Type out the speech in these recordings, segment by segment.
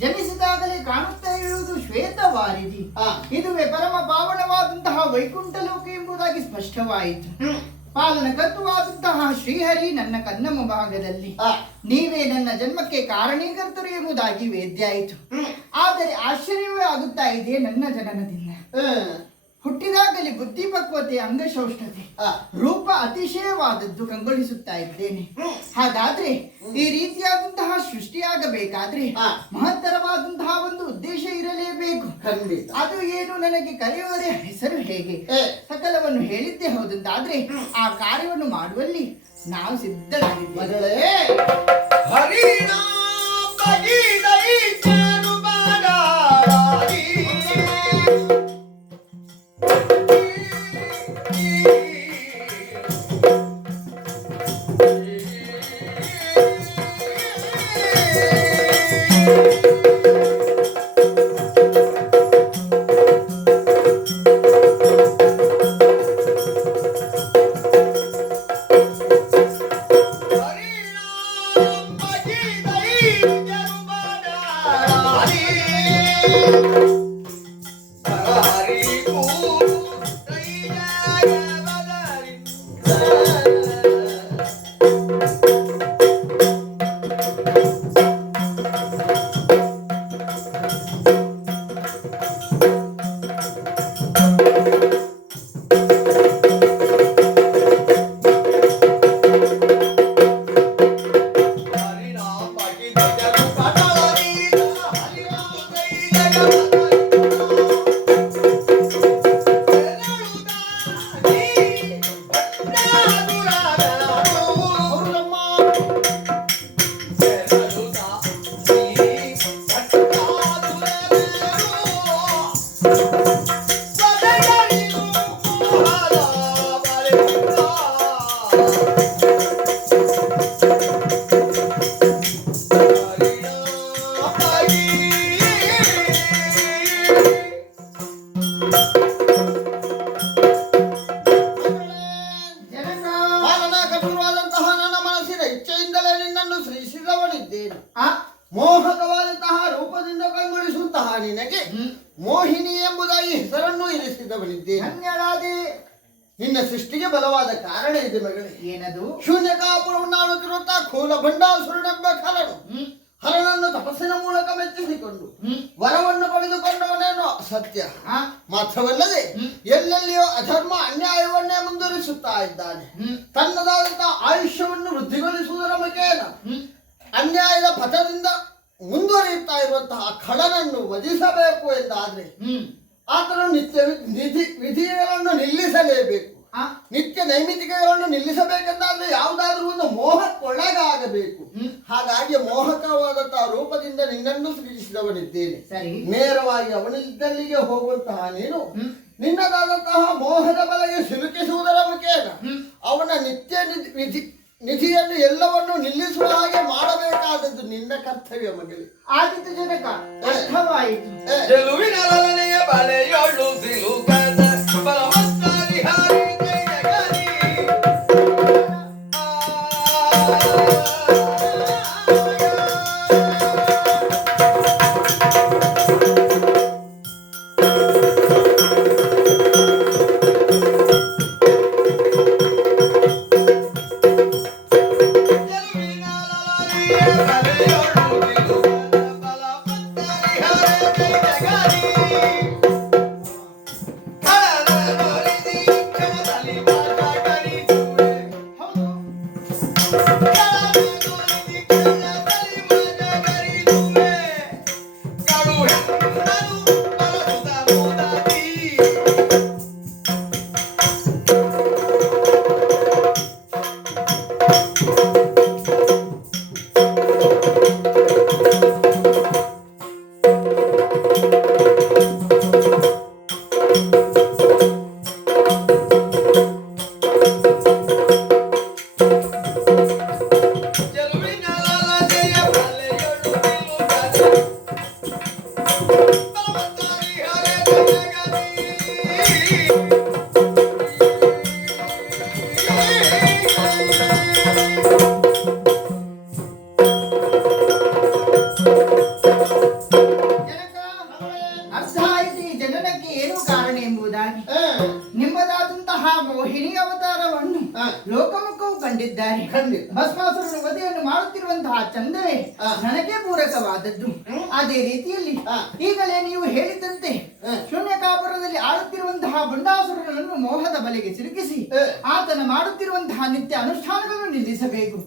ಜನಿಸಿದಾಗಲೇ ಕಾಣುತ್ತಾ ಇರುವುದು ಶ್ವೇತವಾರಿಧಿ. ಇದುವೇ ಪರಮ ಪಾವನವಾದಂತಹ ವೈಕುಂಠ ಲೋಕ ಎಂಬುದಾಗಿ ಸ್ಪಷ್ಟವಾಯಿತು. ಪಾಲನ ಕರ್ತುವಾದಂತಹ ಶ್ರೀಹರಿ ನನ್ನ ಕನ್ನಮ ಭಾಗದಲ್ಲಿ ನೀವೇ ನನ್ನ ಜನ್ಮಕ್ಕೆ ಕಾರಣೀಕರ್ತರು ಎಂಬುದಾಗಿ ವೇದ್ಯಾಯಿತು. ಆದರೆ ಆಶ್ಚರ್ಯವೇ ಆಗುತ್ತಾ ಇದೆ ನನ್ನ ಜನನದಿಂದ. ಹುಟ್ಟಿದಾಗಲೇ ಬುದ್ಧಿ ಪಕ್ವತೆ ಅಂಗಶೌಷ್ಠತೆ ರೂಪ ಅತಿಶಯವಾದದ್ದು ಕಂಗೊಳಿಸುತ್ತಾ ಇದ್ದೇನೆ. ಹಾಗಾದ್ರೆ ಈ ರೀತಿಯಾದಂತಹ ಸೃಷ್ಟಿಯಾಗಬೇಕಾದ್ರೆ ಮಹತ್ತರವಾದಂತಹ ಒಂದು ಉದ್ದೇಶ ಇರಲೇಬೇಕು. ಅದು ಏನು, ನನಗೆ ಕರೆಯುವರ ಹೆಸರು ಹೇಗೆ, ಸಕಲವನ್ನು ಹೇಳಿದ್ದೇ ಹೌದಂತಾದ್ರೆ ಆ ಕಾರ್ಯವನ್ನು ಮಾಡುವಲ್ಲಿ ನಾವು ಸಿದ್ಧರಾಗಿದ್ದೇವೆ. ಮೋಹಕವಾದಂತಹ ರೂಪದಿಂದ ಕಂಗೊಳಿಸುವಂತಹ ನಿನಗೆ ಮೋಹಿನಿ ಎಂಬುದಾಗಿ ಹೆಸರನ್ನು ಇರಿಸಿದವನಿದ್ದೇನೆ. ಧನ್ಯಳಾದೆ. ನಿನ್ನ ಸೃಷ್ಟಿಗೆ ಬಲವಾದ ಕಾರಣ ಇದೆ ಮಗಳೇ. ಏನದು? ಶೂನ್ಯಕಾಪುರವನ್ನಾಡುತ್ತಿರುತ್ತಾ ಖೂಲ ಭಂಡಾಸುರನೆಂಬ ಖಲನು ಹರನನ್ನು ತಪಸ್ಸಿನ ಮೂಲಕ ಮೆಚ್ಚಿಸಿಕೊಂಡು ವರವನ್ನು ಪಡೆದುಕೊಂಡವನೇನೋ ಸತ್ಯ. ಮಾತ್ರವಲ್ಲದೆ ಎಲ್ಲೆಲ್ಲಿಯೋ ಅಧರ್ಮ ಅನ್ಯಾಯವನ್ನೇ ಮುಂದುವರಿಸುತ್ತಾ ಇದ್ದಾನೆ. ತನ್ನದಾದಂತಹ ಆಯುಷ್ಯವನ್ನು ವೃದ್ಧಿಗೊಳಿಸುವುದರ ಮುಖೇನ ಅನ್ಯಾಯದ ಪಥದಿಂದ ಮುಂದುವರಿಯುತ್ತಾ ಇರುವಂತಹ ಖಳನನ್ನು ವಧಿಸಬೇಕು ಎಂದಾದ್ರೆ ಆತನು ನಿತ್ಯ ವಿಧಿಗಳನ್ನು ನಿಲ್ಲಿಸಲೇಬೇಕು. ಆ, ನಿತ್ಯ ನೈಮಿತಿಕಗಳನ್ನು ನಿಲ್ಲಿಸಬೇಕೆಂದಾದ್ರೆ ಯಾವುದಾದ್ರೂ ಒಂದು ಮೋಹಕ್ಕೊಳಗಾಗಬೇಕು. ಹಾಗಾಗಿ ಮೋಹಕವಾದಂತಹ ರೂಪದಿಂದ ನಿನ್ನನ್ನು ಸೃಜಿಸಿದವನಿದ್ದೇನೆ. ಸರಿ. ನೇರವಾಗಿ ಅವನಿದ್ದಲ್ಲಿಗೆ ಹೋಗುವಂತಹ ನೀನು ನಿನ್ನದಾದಂತಹ ಮೋಹದ ಬಲೆಗೆ ಸಿಲುಕಿಸುವುದರ ಮುಖೇನ ಅವನ ನಿತ್ಯ ನಿಧಿಯನ್ನು ಎಲ್ಲವನ್ನು ನಿಲ್ಲಿಸುವ ಹಾಗೆ ಮಾಡಬೇಕಾದದ್ದು ನಿನ್ನ ಕರ್ತವ್ಯ ಮಗಲಿ. ಆದಿತ್ಯ ಜನಕ ಅರ್ಥವಾಯಿತು. ಗೆಲುವಿನ ಲಲನೆಯ ಬಲೆಯೊಳು ಸಿಲುಕದ ಬಲವಂತಾರಿ ಹಾರಿ ಜಯಗಲಿ. ಅರ್ಥ ಆಯಿತು ಈ ಜನನಕ್ಕೆ ಏನು ಕಾರಣ ಎಂಬುದಾಗಿ. ನಿಮ್ಮದಾದಂತಹ ಮೋಹಿನಿ ಅವತಾರವನ್ನು ಲೋಕಮುಖವು ಕಂಡಿದ್ದಾರೆ. ಭಸ್ಮಾಸುರನ ವಧೆಯನ್ನು ಮಾಡುತ್ತಿರುವಂತಹ ಚಂದವೇ ನನಗೆ ಪೂರಕವಾದದ್ದು. ಅದೇ ರೀತಿಯಲ್ಲಿ ಈಗಲೇ ನೀವು ಹೇಳಿದಂತೆ ಶೂನ್ಯಕಾಪುರದಲ್ಲಿ ಆಳುತ್ತಿರುವಂತಹ ಬಂಡಾಸುರನನ್ನು ಮೋಹದ ಬಲೆಗೆ ಸಿಲುಕಿಸಿ ಆತನ ಮಾಡುತ್ತಿರುವಂತಹ ನಿತ್ಯ ಅನುಷ್ಠಾನಗಳನ್ನು ನಿಲ್ಲಿಸಬೇಕು.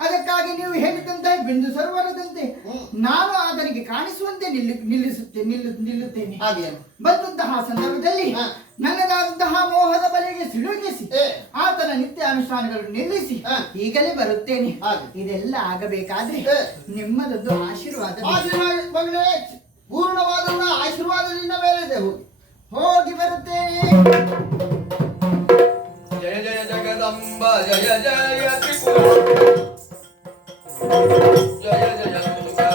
ಅದಕ್ಕಾಗಿ ನೀವು ಹೇಳಿದಂತೆ ಬಿಂದು ಸರೋವರದಂತೆ ನಾನು ಆತನಿಗೆ ಕಾಣಿಸುವಂತೆ ನಿಲ್ಲುತ್ತೇನೆ. ಬಂದಂತಹ ಸಂದರ್ಭದಲ್ಲಿ ನನ್ನದಾದಂತಹ ಮೋಹದ ಬಲೆಗೆ ಸಿಲುಕಿಸಿ ಆತನ ನಿತ್ಯ ಅನುಷ್ಠಾನಗಳನ್ನು ನಿಲ್ಲಿಸಿ ಈಗಲೇ ಬರುತ್ತೇನೆ. ಇದೆಲ್ಲ ಆಗಬೇಕಾದ್ರೆ ನಿಮ್ಮದೊಂದು ಆಶೀರ್ವಾದ. ಪೂರ್ಣವಾದ ಆಶೀರ್ವಾದ ನಿನ್ನ ಮೇಲಿದೆ. ಹೋಗಿ ಬರುತ್ತೇನೆ. ಜಯ ಜಯ ಜಗದಂಬ ಜಯ ಜಯ ತ್ರಿಪುರ ಜಯ ಜಯ ದುರ್ಗಾ.